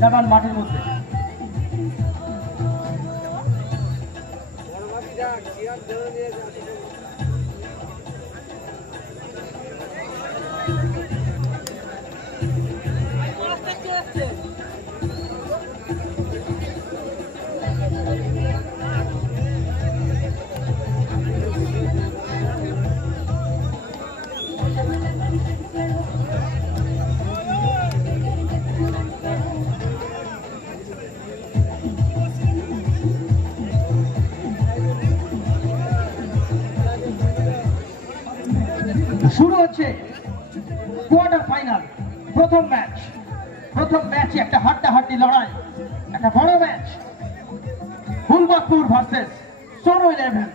নামান মাঠের মধ্যে। শুরু হচ্ছে কোয়ার্টার ফাইনাল প্রথম ম্যাচ প্রথম ম্যাচে একটা হাড্ডাহাড্ডি লড়াই একটা বড় match Phulbadpur versus Sono eleven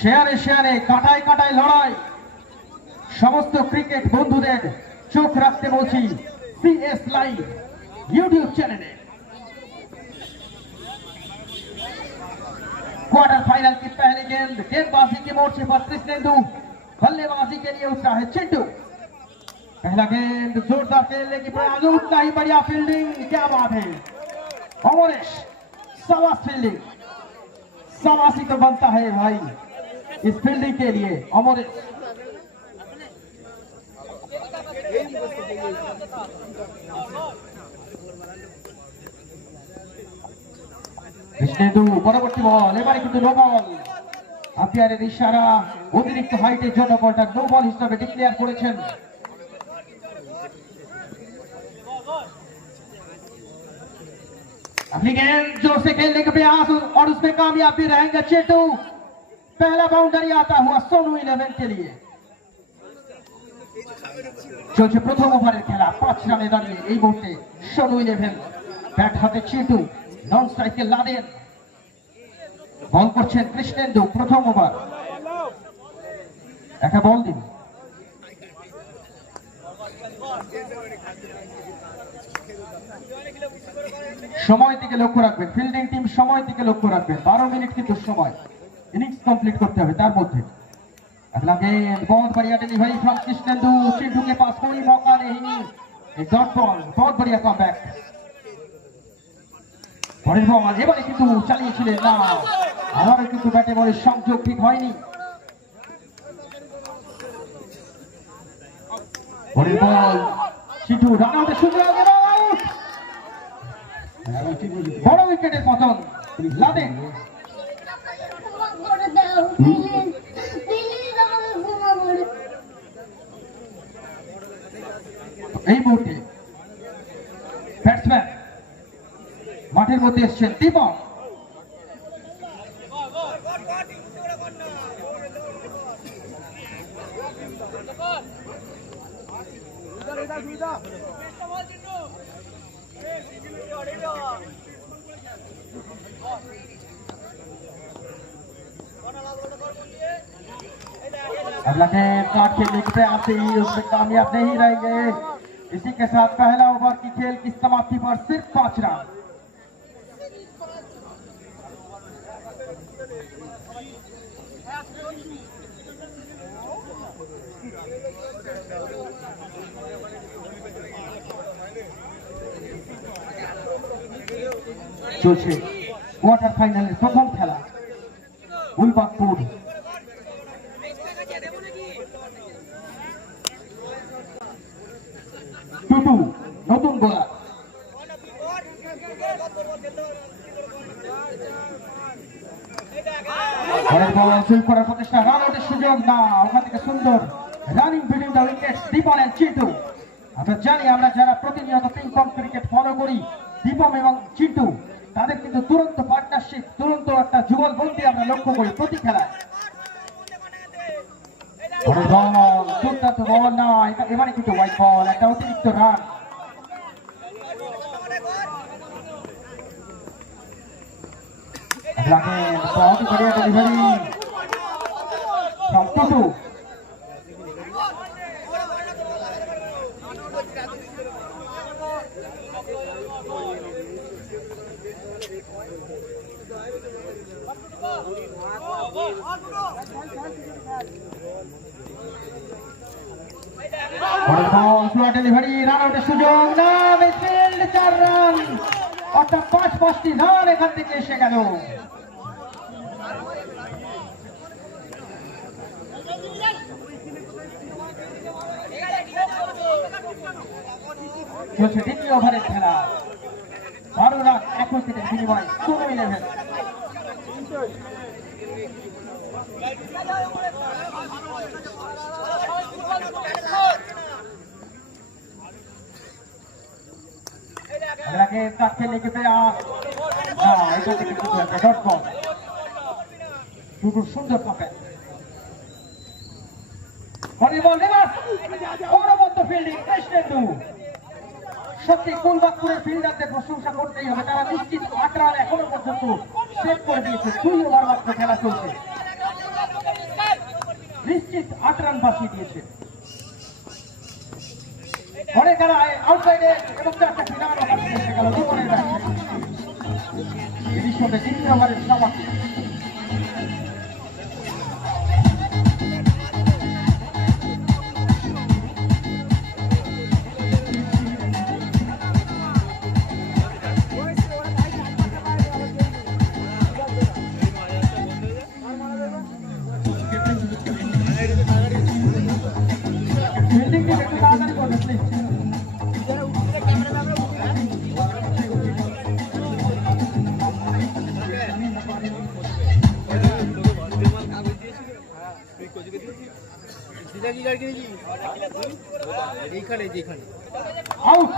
শেয়ারে শেয়ারে কাটায় কাটায় লড়াই সমস্ত ক্রিকেট বন্ধুদের চোখ রাখতে বলছি সিএস লাইভ ইউটিউব চ্যানেলে क्वार्टर फाइनल की पहली गेंद गेंदबाजी के मोर्चे पर कृष्णेंदु बल्लेबाजी के लिए उतरा है चिंटू पहला गेंद जोरदार खेलने की प्रयास उतना ही बढ़िया फील्डिंग क्या बात है अमरेश सवास फील्डिंग सवासी तो बनता है भाई इस फील्डिंग के लिए अमरेश কৃষ্ণেন্দু পরবর্তী বল এবারে কিন্তু নো বল আম্পায়ারের ইশারা অতিরিক্ত হাইটের জন্য বলটা নো বল হিসাবে ডিক্লেয়ার করেছেন अपनी गेंद जोर से खेलने के प्रयास और उसमें कामयाब भी रहेंगे चेटू पहला बाउंड्री आता हुआ सोनू इलेवन के लिए চলছে প্রথম ওভারের খেলা পাঁচ রানে দাঁড়িয়ে এই মুহূর্তে সোনু ইলেভেন ব্যাট হাতে চিটু নন স্ট্রাইকে লাদেন বল করছেন কৃষ্ণেন্দু প্রথম ওভার একটা বল দিন সময় দিকে লক্ষ্য রাখবেন ফিল্ডিং টিম সময় দিকে লক্ষ্য রাখবেন বারো মিনিট কিন্তু সময় ইনিংস কমপ্লিট করতে হবে তার মধ্যে अगला गेंद बहुत बढ़िया डिलीवरी फ्रॉम कृष्णेंदु चिंटू के पास कोई मौका नहीं एक डॉट बॉल बहुत बढ़िया कम बैक পরের বল এবারে কিন্তু চালিয়েছিলেন না আবারও কিন্তু ব্যাটে বলের সংযোগ ঠিক হয়নি। বল বড় উইকেটের পতন লাদেন। এই মুহূর্তে ব্যাটসম্যান মাঠের মধ্যে এসছেন দীপক। गेंद काट के प्रयास आते ही उससे कामयाब नहीं रह गए इसी के साथ पहला ओवर की खेल की समाप्ति पर सिर्फ़ पाँच रन। চলছে কোয়ার্টার ফাইনালের প্রথম খেলা। উলবাগপুর টুটু, নতুন বোলার। পরের বল সুইপ করার প্রচেষ্টা, রান সুযোগ, না, ওখান থেকে সুন্দর। Running between the wickets Dipan and Chintu আমরা জানি আমরা যারা প্রতিনিয়ত পিং পং ক্রিকেট ফলো করি দীপম এবং চিন্টু তাদের কিন্তু তুরন্ত পার্টনারশিপ তুরন্ত একটা যুগল যুগলবন্দি আমরা লক্ষ্য করি প্রতি খেলায়। দুর্দান্ত বল নয় এবারে কিন্তু হোয়াইট বল একটা অতিরিক্ত রান লাগেন বহুত বড়িয়া ডেলিভারি সম্পূর্ণ ডেলিভারি রান আউটের সুযোগ না মিডফিল্ড অর্থাৎ পাঁচ পাঁচটি রান এখান থেকে এসে গেল। চলছে দ্বিতীয় ওভারের খেলা। বারো রান এক উইকেটের বিনিময় ষোলো ইলেভেন লেগে পেয়া এটা থেকে সুন্দর পাবে পরের বল রিভার্স অনবদ্য ফিল্ডিং কৃষ্ণেন্দু সত্যি কুলবাগপুরের ফিল্ডারদের প্রশংসা করতেই হবে। তারা নিশ্চিত আট রান এখনও পর্যন্ত সেভ করে দিয়েছে। দুই ওভার মাত্র খেলা চলছে। নিশ্চিত আট রান বাঁচিয়ে দিয়েছে। পরে খেলা আউটসাইডে এবং চারটা এসে গেল এইখানে যেখানে আউট